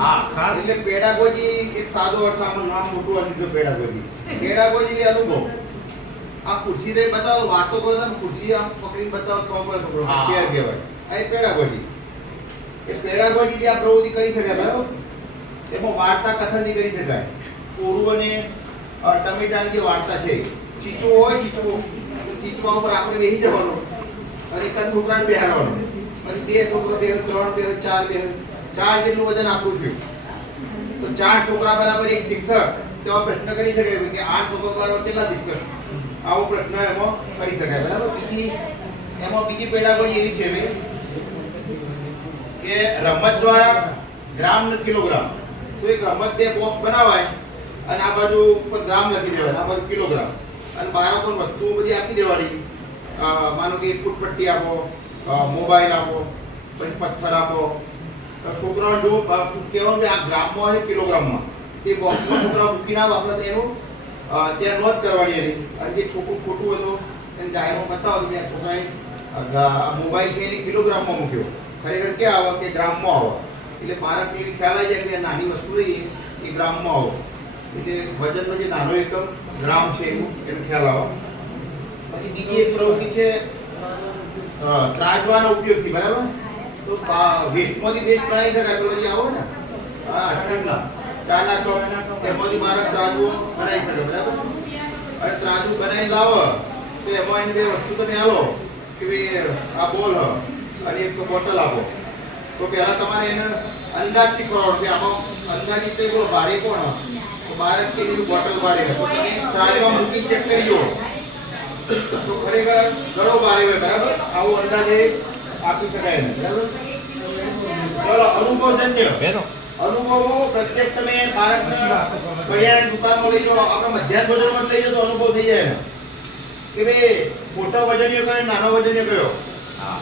હા ખાસ એટલે પેડાગોજી એક સાદો અર્થ આમાં નામ મોટું આ લીધું પેડાગોજી. પેડાગોજી એટલે અનુભવ. આ ખુરશી દે બતાવો વાતો કરો તો ખુરશી આમ પકડીને બતાવો કોમ પર છોકરો ચેર કહેવાય. આ પેડાગોજી. એ પેડાગોજી થી આ પ્રવૃત્તિ કરી શકાય બરાબર. એમાં વાર્તા કથનથી કરી શકાય. કોરું અને ટમેટાની જે વાર્તા છે ચીચો હોય ચીચવા ઉપર આપણે બેસી જવાનું અને એક જ છોકરાને બેહારવાનું. પછી બે છોકરો બે ત્રણ બે ચાર જેટલું વજન આપવું છે તો ચાર છોકરા બરાબર એક શિક્ષક તેવા પ્રશ્ન કરી શકાય કે આ છોકરો બરાબર કેટલા શિક્ષક આવો પ્રશ્ન એમાં કરી શકાય બરાબર. બીજી પેડાગોજી એવી છે કે રમત દ્વારા ગ્રામ ને કિલોગ્રામ. તો એક રમત બે બોક્સ બનાવાય અને આ બાજુ ઉપર ગ્રામ લખી દેવાય આ બાજુ કિલોગ્રામ અને બાળકોને વસ્તુઓ બધી આપી દેવાની. માનો કે ફૂટપટ્ટી આપો, મોબાઈલ આપો, પછી પથ્થર આપો. છોકરાઓને જો કહેવાનું કે આ ગ્રામમાં હોય કિલોગ્રામમાં તે બોક્સમાં છોકરાઓ મૂકીને આવે આપણે એનું ત્યાં નોંધ કરવાની હતી. અને જે છોકરું ખોટું હતું એને જાહેરમાં બતાવો કે આ છોકરાએ મોબાઈલ છે એને કિલોગ્રામમાં મૂક્યો, ખરેખર ક્યાં આવે કે ગ્રામમાં આવો. એટલે બાળકને એવી ખ્યાલ આવી જાય કે નાની વસ્તુ રહી એ ગ્રામમાં આવો. એટલે વજનનો જે નાનો એકમ ગ્રામ છે એનો ખ્યાલ આવે. પછી બીજી એક પ્રવૃત્તિ છે ત્રાજવાના ઉપયોગથી બરાબર. તો વેસ્ટમાંથી વેસ્ટ બનાવી શકાય. પેલો જે આવો ને ચાના કપ એમાંથી બાળક ત્રાજુ બનાવી શકે બરાબર. અને ત્રાજુ બનાવીને લાવો તો એમાં એને બે વસ્તુ તમે આલો કે ભાઈ આ બોલ હ અને એક બોટલ આપો. તો પહેલા તમારે એને અંદાજ શીખવાડો કે આમાં અંદાજિત તો બોલો ભારે કોણ તો બાળક કે બોટલ ભારે તો તમે ત્રાજવા મૂકી ચેક કરી જુઓ તો ખરેખર ઘણો ભારે હોય બરાબર. આવો અંદાજે આપી શકાય એને બરાબર. ચલો અનુભવજન્ય અનુભવો પ્રત્યેક તમે બાળકને કરિયાણાની દુકાનમાં લઈ જાઓ, આપણે મધ્યાહન ભોજનમાં લઈ જાઓ તો અનુભવ થઈ જાય કે ભાઈ મોટો વજનીય કયો નાનો વજનીય કયો.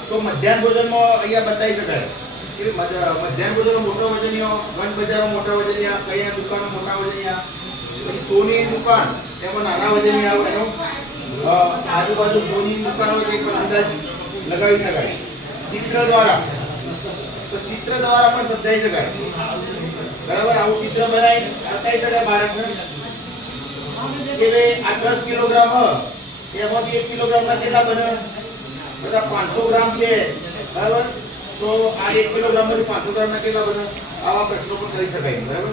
તો મધ્યાહન ભોજનમાં અહીંયા બતાવી શકાય કે મધ્યાહન ભોજનમાં મોટો વજનીય, વન બજારમાં મોટા વજનીય, કરિયાણાની દુકાનમાં મોટા વજનીય, પછી સોનીની દુકાન એમાં નાના વજનીય આવે. એનો આજુબાજુ સોનીની દુકાન હોય તે પણ અંદાજ લગાવી શકાય. ચિત્ર દ્વારા તો ચિત્ર દ્વારા પણ સમજાવી શકાય બરાબર. આવું ચિત્ર બનાવી બતાવી શકાય બાળકને કે ભાઈ આ 10 કિલોગ્રામ એમાંથી 1 કિલોગ્રામના કેટલા બને બધા 500 ગ્રામ છે બરાબર. તો આ 1 કિલોગ્રામમાંથી 500 ગ્રામના કેટલા બને આવા પ્રશ્નો પણ કરી શકાય બરાબર.